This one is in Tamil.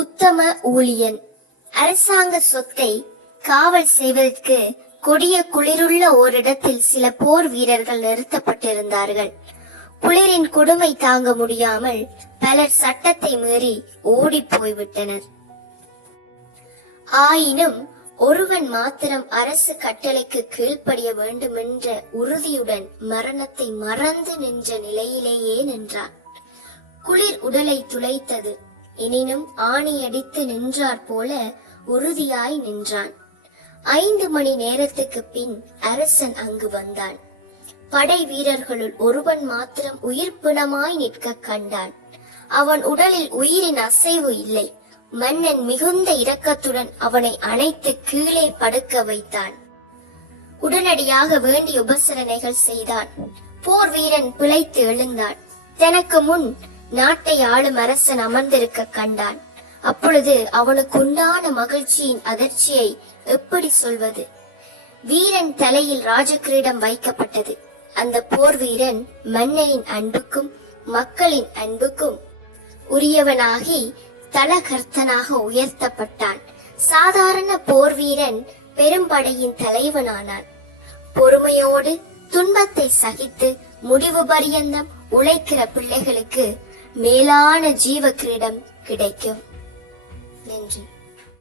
உத்தம ஊழியன். அரசாங்க சொத்தை காவல் செய்வதற்கு கொடிய குளிருள்ள ஓரிடத்தில் சில போர் வீரர்கள் நிறுத்தப்பட்டிருந்தார்கள். குளிரின் கொடுமை தாங்க முடியாமல் பலர் சட்டத்தை மீறி ஓடி போய்விட்டனர். ஆயினும் ஒருவன் மாத்திரம் அரசு கட்டளைக்கு கீழ்ப்படிய வேண்டுமென்ற உறுதியுடன் மரணத்தை மறந்து நின்ற நிலையிலேயே நின்றான். குளிர் உடலை துளைத்தது. எனினும் ஆணியடித்து நின்றார் போல உறுதியாய் நின்றான். 5 மணி நேரத்துக்கு பின் அரசன் அங்கு வந்தான். படை வீரர்களுள் ஒருவன் மாத்திரம் உயிர் பிணமாய் நிற்க கண்டான். அவன் உடலில் உயிரின் அசைவு இல்லை. மன்னன் மிகுந்த இரக்கத்துடன் அவனை அணைத்து கீழே படுக்க வைத்தான். உடனடியாக வேண்டிய உபசரணைகள் செய்தான். போர் வீரன் பிழைத்து எழுந்தான். தனக்கு முன் நாட்டை ஆளும் அரசன் அமர்ந்திருக்க கண்டான். அப்பொழுது அவனுக்கு உண்டான மகிழ்ச்சியின் அதிர்ச்சியை எப்படி சொல்வது? வீரன் தலையில் ராஜகிரீடம் வைக்கப்பட்டது. அந்த போர் வீரன் மன்னனின் அன்புக்கும் மக்களின் அன்புக்கும் உரியவனாகி தலகர்த்தனாக உயர்த்தப்பட்டான். சாதாரண போர் வீரன் பெரும்படையின் தலைவனானான். பொறுமையோடு துன்பத்தை சகித்து முடிவு பரியந்தம் உழைக்கிற பிள்ளைகளுக்கு மேலான ஜீவ கிரீடம் கிடைக்கும். நன்றி.